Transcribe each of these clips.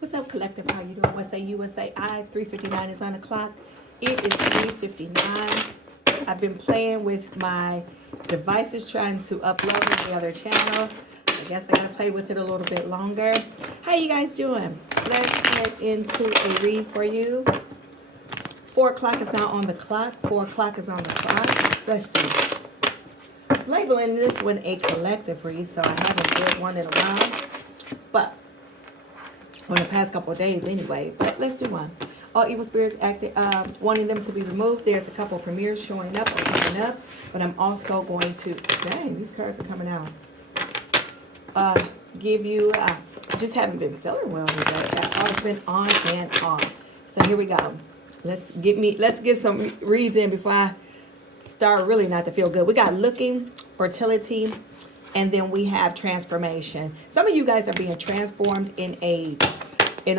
What's up, collective? How you doing? What say you? What say I? 3:59 is on the clock. It is 3:59. I've been playing with my devices, trying to upload to the other channel. I guess I gotta play with it a little bit longer. How you guys doing? Let's get into a read for you. 4 o'clock is now on the clock. 4 o'clock is on the clock. Let's see. Labeling this one a collective read, so I haven't did one in a while. But on the past couple of days anyway, but let's do one. All evil spirits acting, wanting them to be removed. There's a couple of premieres showing up or coming up, but I'm also going to, dang, these cards are coming out. Give you, just haven't been feeling well today. That all's been on and off. So here we go. Let's get some reads in before I start really not to feel good. We got looking, fertility, and then we have transformation. Some of you guys are being transformed in a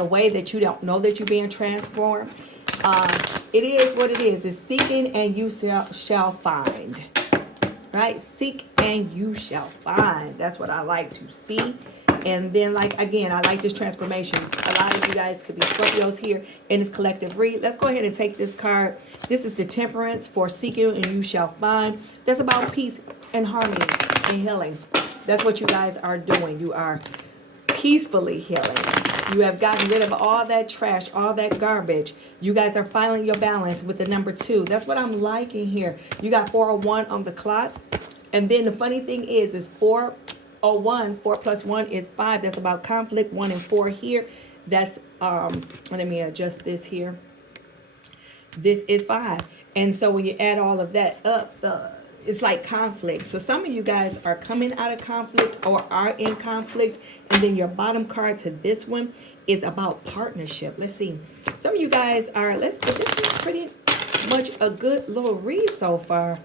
way that you don't know that you're being transformed. It is what it is. It's seeking and you shall find. Right? Seek and you shall find. That's what I like to see. And then, like, again, I like this transformation. A lot of you guys could be Scorpios here in this collective read. Let's go ahead and take this card. This is the Temperance for seeking and you shall find. That's about peace and harmony and healing. That's what you guys are doing. You are peacefully healing. You have gotten rid of all that trash, all that garbage. You guys are finding your balance with the number 2. That's what I'm liking here. You got 401 on the clock. And then the funny thing is 401, 4 plus 1 is 5. That's about conflict. 1 and 4 here. That's, let me adjust this here. This is 5. And so when you add all of that up, it's like conflict. So some of you guys are coming out of conflict or are in conflict. And then your bottom card to this one is about partnership. Let's see. Some of you guys are, this is pretty much a good little read so far,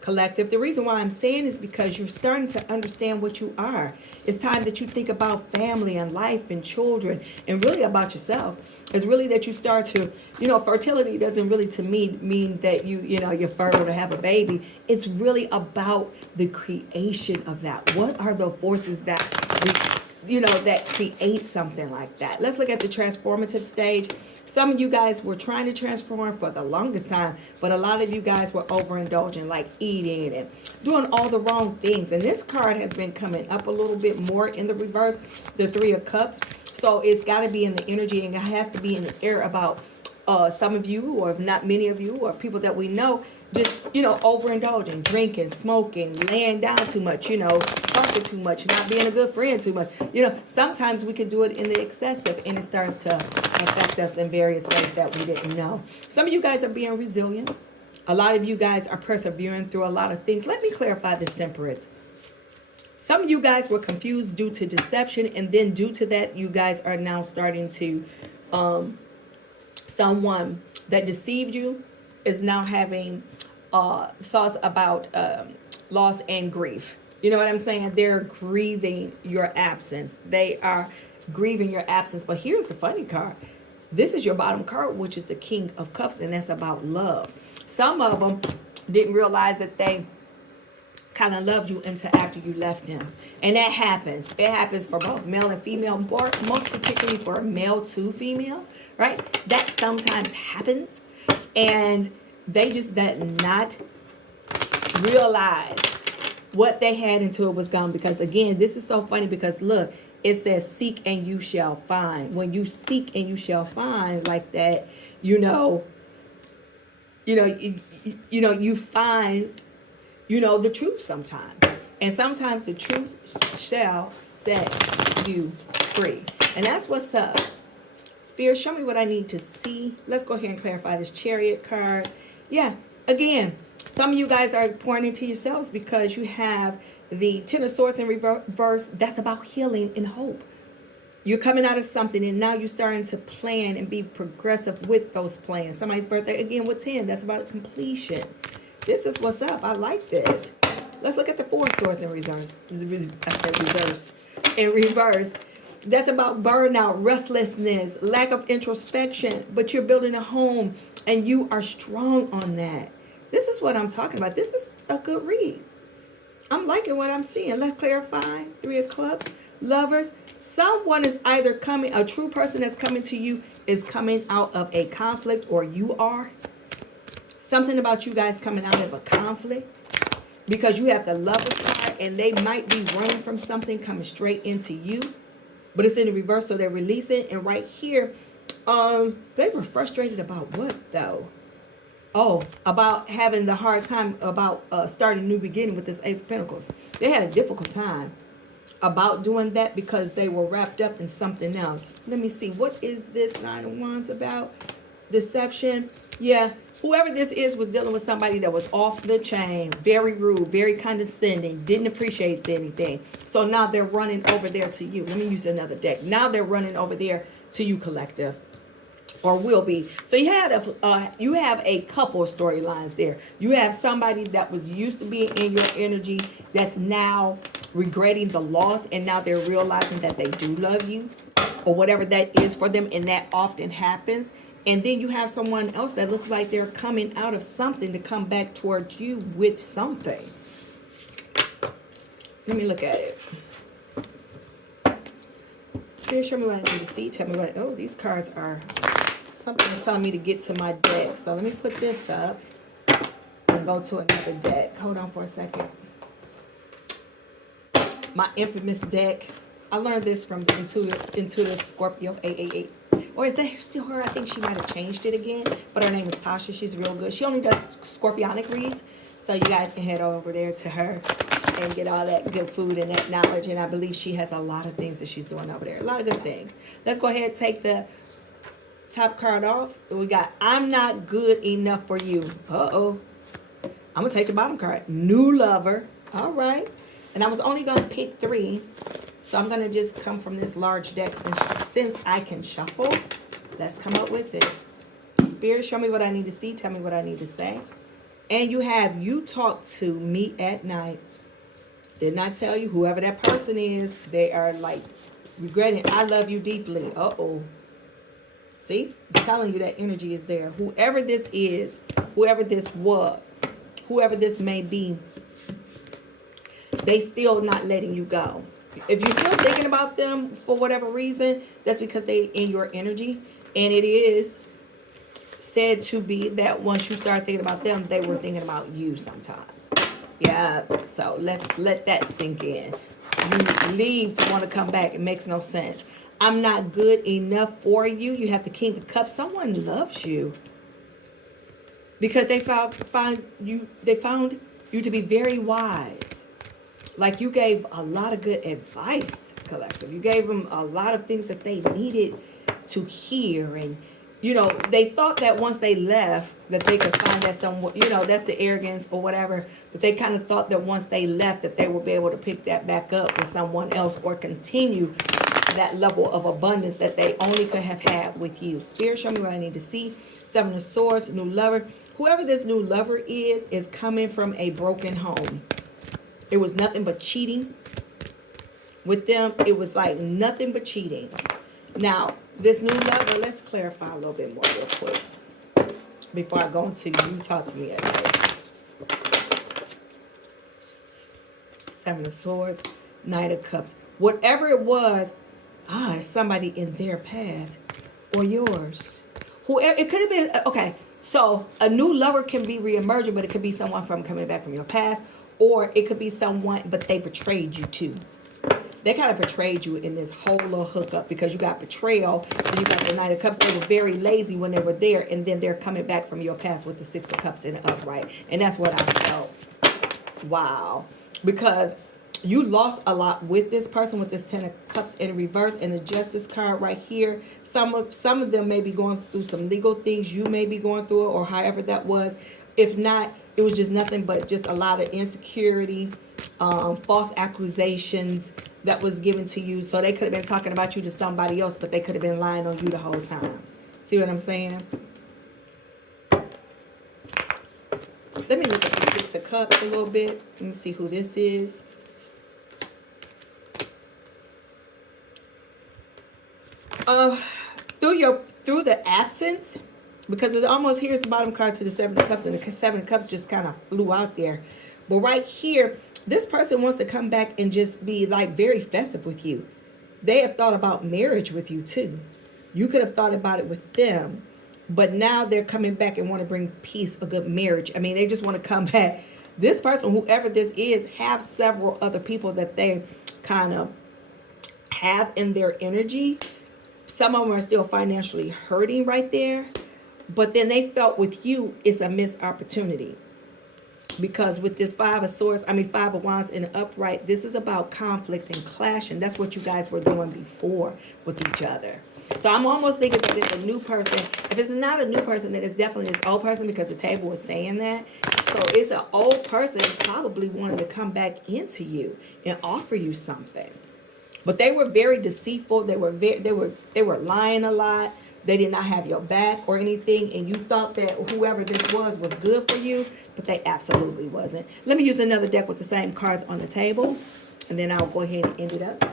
collective. The reason why I'm saying is because you're starting to understand what you are. It's time that you think about family and life and children and really about yourself. It's really that you start to, fertility doesn't really to me mean that you're fertile to have a baby. It's really about the creation of that. What are the forces that that create something like that? Let's look at the transformative stage. Some of you guys were trying to transform for the longest time, but a lot of you guys were overindulging, like eating and doing all the wrong things. And this card has been coming up a little bit more in the reverse, the 3 of Cups. So it's got to be in the energy, and it has to be in the air about some of you, or if not many of you, or people that we know, just, overindulging, drinking, smoking, laying down too much, talking too much, not being a good friend too much. Sometimes we can do it in the excessive, and it starts to affect us in various ways that we didn't know. Some of you guys are being resilient. A lot of you guys are persevering through a lot of things. Let me clarify this, Temperance. Some of you guys were confused due to deception, and then due to that, you guys are now starting to, someone that deceived you is now having thoughts about loss and grief. You know what I'm saying? They're grieving your absence. They are grieving your absence. But here's the funny card. This is your bottom card, which is the King of Cups, and that's about love. Some of them didn't realize that they kind of loved you until after you left them. And that happens. It happens for both male and female, most particularly for male to female, right? That sometimes happens. And they just did not realize what they had until it was gone. Because again, this is so funny because look, it says seek and you shall find. When you seek and you shall find like that, you find the truth sometimes. And sometimes the truth shall set you free. And that's what's up. Spirit, show me what I need to see. Let's go ahead and clarify this Chariot card. Yeah, again, some of you guys are pouring into yourselves because you have the Ten of Swords in reverse. That's about healing and hope. You're coming out of something, and now you're starting to plan and be progressive with those plans. Somebody's birthday, again, with 10. That's about completion. This is what's up. I like this. Let's look at the 4 of Swords in reverse. I said reverse. In reverse. That's about burnout, restlessness, lack of introspection. But you're building a home, and you are strong on that. This is what I'm talking about. This is a good read. I'm liking what I'm seeing. Let's clarify. 3 of Clubs. Lovers, Someone is either coming, a true person that's coming to you is coming out of a conflict, or you are. Something about you guys coming out of a conflict, because you have the Lovers card, and they might be running from something coming straight into you, but it's in the reverse, so they're releasing. And right here, they were frustrated about what though? Oh, about having the hard time about starting a new beginning with this Ace of Pentacles. They had a difficult time about doing that because they were wrapped up in something else. Let me see. What is this Nine of Wands about? Deception. Yeah. Whoever this is was dealing with somebody that was off the chain, very rude, very condescending, didn't appreciate anything. So now they're running over there to you. Let me use another deck. Now they're running over there to you, collective. Or will be. So you have a couple of storylines there. You have somebody that was used to being in your energy that's now regretting the loss, and now they're realizing that they do love you, or whatever that is for them, and that often happens. And then you have someone else that looks like they're coming out of something to come back towards you with something. Let me look at it. Spirit, show me what I need to see. Tell me what. Oh, these cards are. Something is telling me to get to my deck. So let me put this up and go to another deck. Hold on for a second. My infamous deck. I learned this from the Intuitive Scorpio 888. Or is that still her? I think she might have changed it again. But her name is Tasha. She's real good. She only does Scorpionic reads. So you guys can head over there to her and get all that good food and that knowledge. And I believe she has a lot of things that she's doing over there. A lot of good things. Let's go ahead and take the top card off. We got I'm not good enough for you. Uh-oh. I'm going to take the bottom card. New lover. All right. And I was only going to pick 3. So I'm going to just come from this large deck since I can shuffle. Let's come up with it. Spirit, show me what I need to see. Tell me what I need to say. And you have you talk to me at night. Did not tell you whoever that person is. They are like regretting. I love you deeply. Uh-oh. See? I'm telling you that energy is there. Whoever this is, whoever this was, whoever this may be, they still not letting you go. If you're still thinking about them for whatever reason, that's because they in your energy. And it is said to be that once you start thinking about them, they were thinking about you sometimes. Yeah, so let's let that sink in. You leave to want to come back. It makes no sense. I'm not good enough for you. You have the King of Cups. Someone loves you because they found you to be very wise. Like you gave a lot of good advice, collective. You gave them a lot of things that they needed to hear. And, you know, they thought that once they left that they could find that someone, you know, that's the arrogance or whatever. But they kind of thought that once they left that they would be able to pick that back up with someone else or continue that level of abundance that they only could have had with you. Spirit, show me what I need to see. 7 of Swords, new lover. Whoever this new lover is coming from a broken home. It was nothing but cheating. With them, it was like nothing but cheating. Now, this new lover, let's clarify a little bit more real quick. Before I go into you talk to me at night. 7 of Swords, Knight of Cups. Whatever it was, it's somebody in their past or yours. Whoever, it could have been, okay, so a new lover can be reemerging, but it could be someone from coming back from your past. Or it could be someone, but they betrayed you too. They kind of betrayed you in this whole little hookup because you got betrayal and you got the Knight of Cups. They were very lazy when they were there, and then they're coming back from your past with the 6 of Cups in the upright. And that's what I felt. Wow. Because you lost a lot with this person with this 10 of Cups in reverse and the Justice card right here. Some of them may be going through some legal things. You may be going through it, or however that was. If not, it was just nothing but just a lot of insecurity, false accusations that was given to you. So they could have been talking about you to somebody else, but they could have been lying on you the whole time. See what I'm saying? Let me look at the 6 of Cups a little bit. Let me see who this is. Through the absence, because it almost, here's the bottom card to the 7 of Cups, and the 7 of Cups just kind of flew out there. But right here, this person wants to come back and just be like very festive with you. They have thought about marriage with you too. You could have thought about it with them, but now they're coming back and want to bring peace, a good marriage. I mean, they just want to come back. This person, whoever this is, have several other people that they kind of have in their energy. Some of them are still financially hurting right there, but then they felt with you it's a missed opportunity. Because with this Five of Wands in the upright, this is about conflict and clashing. That's what you guys were doing before with each other. So I'm almost thinking that it's a new person. If it's not a new person, then it's definitely this old person, because the table was saying that. So it's an old person probably wanting to come back into you and offer you something. But they were very deceitful. They were lying a lot. They did not have your back or anything, and you thought that whoever this was good for you, but they absolutely wasn't. Let me use another deck with the same cards on the table, and then I'll go ahead and end it up.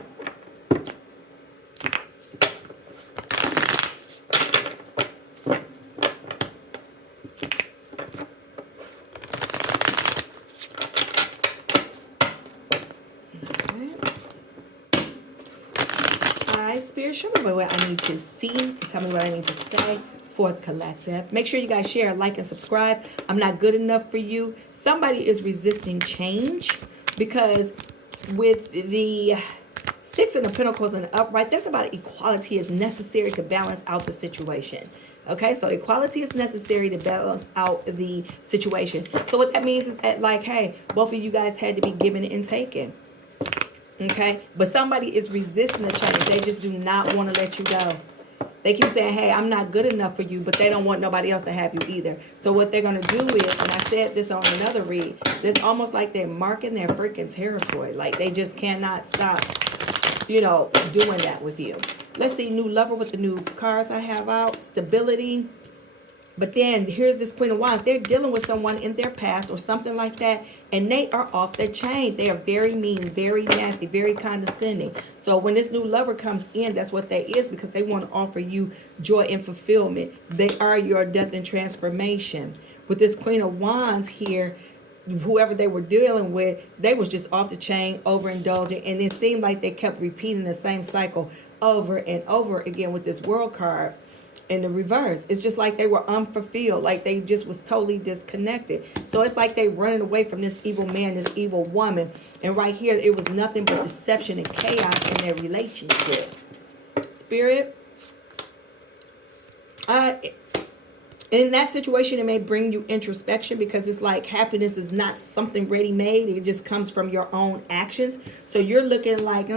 Spirit, show me what I need to see and tell me what I need to say for the collective. Make sure you guys share, like, and subscribe. I'm not good enough for you. Somebody is resisting change, because with the Six of Pentacles and upright, that's about equality is necessary to balance out the situation. Okay, so equality is necessary to balance out the situation. So what that means is that, like, hey, both of you guys had to be given and taken. Okay, but somebody is resisting the change. They just do not want to let you go. They keep saying, hey, I'm not good enough for you, but they don't want nobody else to have you either. So what they're going to do is, and I said this on another read, it's almost like they're marking their freaking territory. Like they just cannot stop, doing that with you. Let's see, new lover with the new cards I have out. Stability. But then here's this Queen of Wands. They're dealing with someone in their past or something like that, and they are off their chain. They are very mean, very nasty, very condescending. So when this new lover comes in, that's what they is, because they want to offer you joy and fulfillment. They are your death and transformation. With this Queen of Wands here, whoever they were dealing with, they was just off the chain, overindulging, and it seemed like they kept repeating the same cycle over and over again with this World card. In the reverse, it's just like they were unfulfilled, like they just was totally disconnected. So it's like they running away from this evil man, this evil woman. And right here, it was nothing but deception and chaos in their relationship. Spirit, in that situation, it may bring you introspection, because it's like happiness is not something ready-made. It just comes from your own actions. So you're looking like,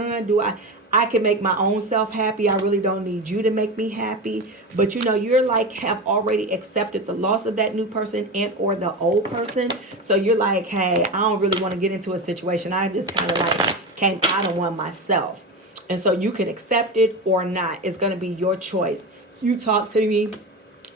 I can make my own self happy. I really don't need you to make me happy. But you're like have already accepted the loss of that new person and or the old person. So you're like, hey, I don't really want to get into a situation. I just kind of like came out of one myself. And so you can accept it or not. It's going to be your choice. You talk to me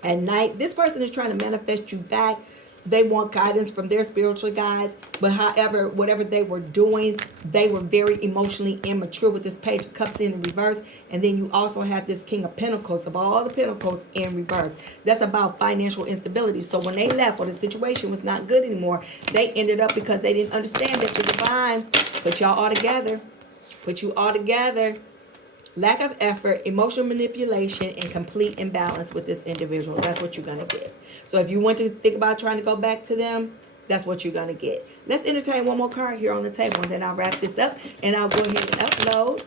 at night. This person is trying to manifest you back. They want guidance from their spiritual guides. But however, whatever they were doing, they were very emotionally immature with this Page of Cups in reverse. And then you also have this King of Pentacles, of all the Pentacles, in reverse. That's about financial instability. So when they left, or the situation was not good anymore, they ended up, because they didn't understand that the divine put y'all all together. Put you all together. Lack of effort, emotional manipulation, and complete imbalance with this individual. That's what you're going to get. So if you want to think about trying to go back to them, that's what you're going to get. Let's entertain one more card here on the table, and then I'll wrap this up, and I'll go ahead and upload.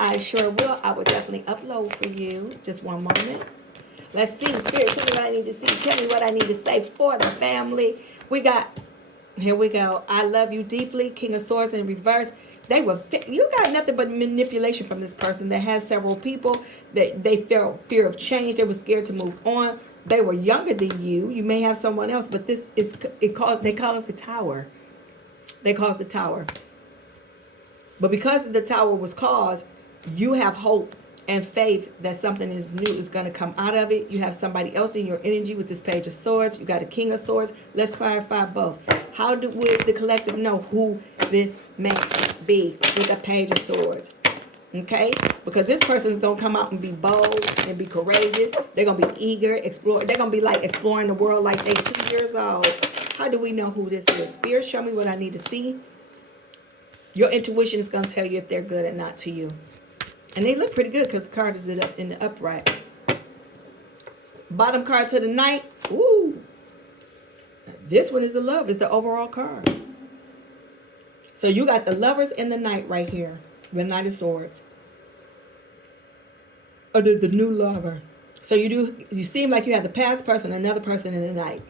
I sure will. I will definitely upload for you. Just one moment. Let's see. Spirit, show me what I need to see. Tell me what I need to say for the family. Here we go. I love you deeply. King of Swords in reverse. You got nothing but manipulation from this person that has several people, that they felt fear of change. They were scared to move on. They were younger than you. You may have someone else, but they call it the Tower. They caused the Tower. But because the Tower was caused, you have hope and faith that something is new is going to come out of it. You have somebody else in your energy with this Page of Swords. You got a King of Swords. Let's clarify both. How would the collective know who this may be with a Page of Swords? Okay? Because this person is going to come out and be bold and be courageous. They're going to be eager, explore. They're going to be like exploring the world like they're 2 years old. How do we know who this is? Spirit, show me what I need to see. Your intuition is going to tell you if they're good or not to you. And they look pretty good because the card is in the upright. Bottom card to the Knight. Ooh. This one is the Love. It's the overall card. So you got the Lovers and the Knight right here. The Knight of Swords. Or the new lover. So you seem like you have the past person, another person, and the Knight.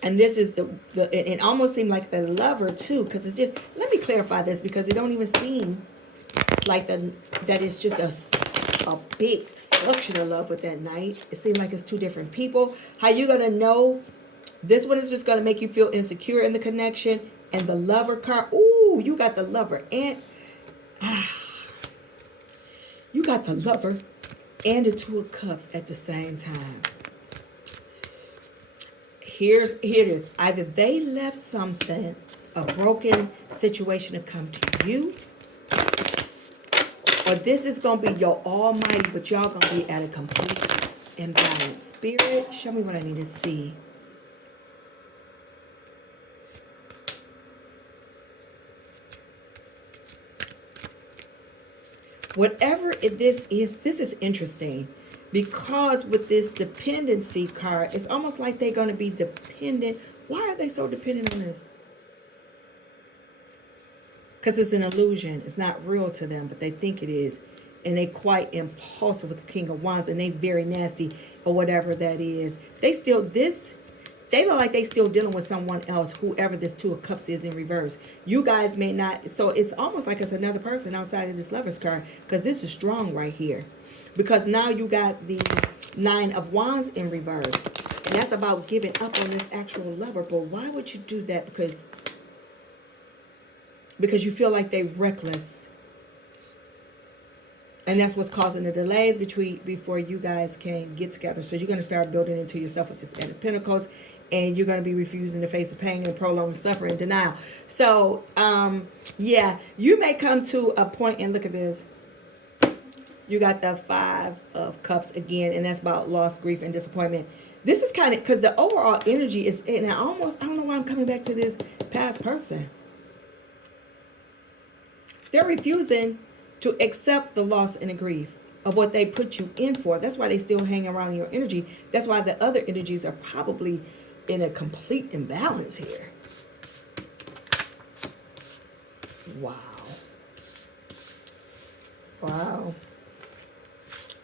And this is it almost seemed like the Lover too, because it's just, let me clarify this, because it don't even seem like that it's just a big structure of love with that Knight. It seems like it's two different people. How you gonna know? This one is just gonna make you feel insecure in the connection. And the Lover card, ooh, you got the Lover and you got the Lover and the Two of Cups at the same time. Here it is. Either they left something, a broken situation to come to you, or this is going to be your almighty, but y'all going to be at a complete imbalance. Spirit, show me what I need to see. Whatever this is interesting. Because with this dependency card, it's almost like they're going to be dependent. Why are they so dependent on this? Because it's an illusion. It's not real to them, but they think it is. And they quite impulsive with the King of Wands, and they very nasty or whatever that is. They look like they still dealing with someone else, whoever this Two of Cups is in reverse. You guys may not. So it's almost like it's another person outside of this Lover's card, because this is strong right here. Because now you got the Nine of Wands in reverse. And that's about giving up on this actual lover. But why would you do that? Because you feel like they're reckless. And that's what's causing the delays before you guys can get together. So you're going to start building into yourself with this Eight of Pentacles. And you're going to be refusing to face the pain and prolonged suffering and denial. So, yeah, you may come to a point, and look at this. You got the Five of Cups again, and that's about loss, grief, and disappointment. This is kind of, because the overall energy is, and I don't know why I'm coming back to this past person. They're refusing to accept the loss and the grief of what they put you in for. That's why they still hang around your energy. That's why the other energies are probably in a complete imbalance here. Wow. Wow.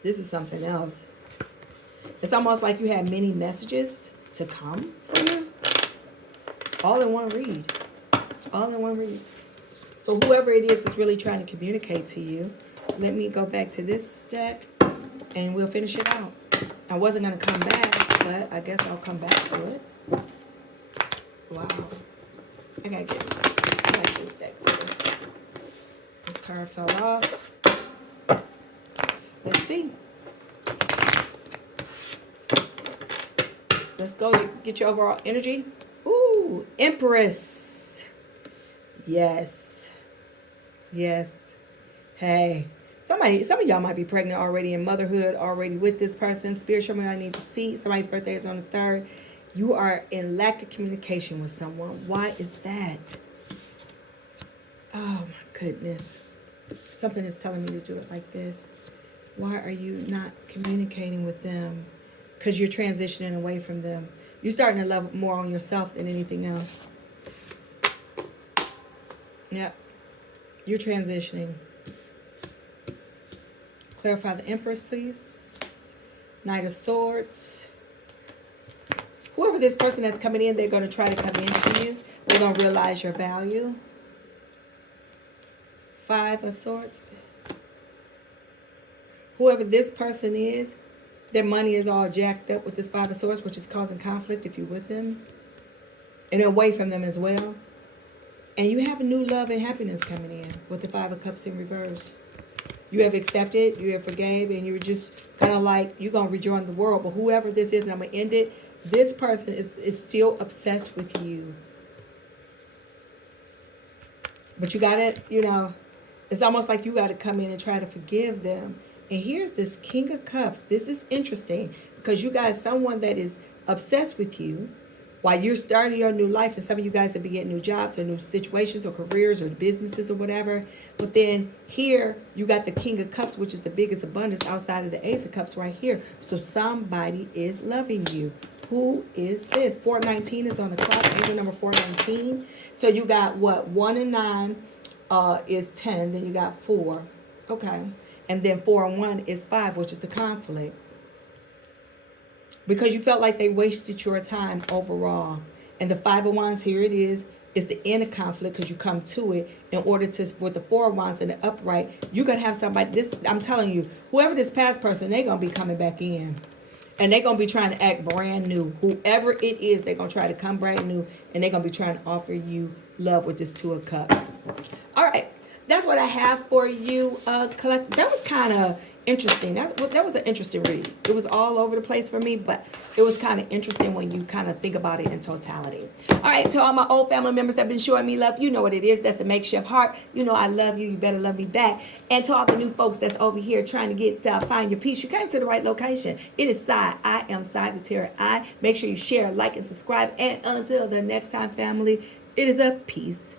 This is something else. It's almost like you had many messages to come from you. All in one read. All in one read. So whoever it is really trying to communicate to you. Let me go back to this deck and we'll finish it out. I wasn't going to come back, but I guess I'll come back to it. Wow. I got this deck too. This card fell off. Let's see. Let's go get your overall energy. Ooh, Empress. Yes. Yes. Hey. Some of y'all might be pregnant already, in motherhood already with this person. Spirit, show me what I need to see. Somebody's birthday is on the 3rd. You are in lack of communication with someone. Why is that? Oh my goodness. Something is telling me to do it like this. Why are you not communicating with them? Because you're transitioning away from them. You're starting to love more on yourself than anything else. Yep. You're transitioning. Clarify the Empress, please. Knight of Swords. Whoever this person that's coming in, they're going to try to come into you. They're going to realize your value. 5 of Swords. Whoever this person is, their money is all jacked up with this 5 of Swords, which is causing conflict if you're with them. And away from them as well. And you have a new love and happiness coming in with the 5 of Cups in reverse. You have accepted, you have forgave, and you're just kind of like, you're going to rejoin the world. But whoever this is, and I'm going to end it, this person is still obsessed with you. But you got to, it's almost like you got to come in and try to forgive them. And here's this King of Cups. This is interesting because you guys, someone that is obsessed with you, while you're starting your new life, and some of you guys will be getting new jobs or new situations or careers or businesses or whatever. But then here you got the King of Cups, which is the biggest abundance outside of the Ace of Cups right here. So somebody is loving you. Who is this? 419 is on the clock. Angel number 419. So you got what? 1 and 9 is 10. Then you got 4. Okay. And then 4 and 1 is 5, which is the conflict. Because you felt like they wasted your time overall. And the 5 of Wands, here it is the inner conflict, because you come to it in order to, with the 4 of Wands and the upright, you're going to have somebody, this, I'm telling you, whoever this past person, they're going to be coming back in. And they're going to be trying to act brand new. Whoever it is, they're going to try to come brand new. And they're going to be trying to offer you love with this 2 of Cups. All right. That's what I have for you, collect. That was kind of interesting. That was an interesting read. It was all over the place for me, but it was kind of interesting when you kind of think about it in totality. All right, to all my old family members that have been showing me love, you know what it is. That's the makeshift heart. You know I love you. You better love me back. And to all the new folks that's over here trying to get find your peace, you came to the right location. It is Sai. I am Sai the Terror. Make sure you share, like, and subscribe. And until the next time, family, it is a peace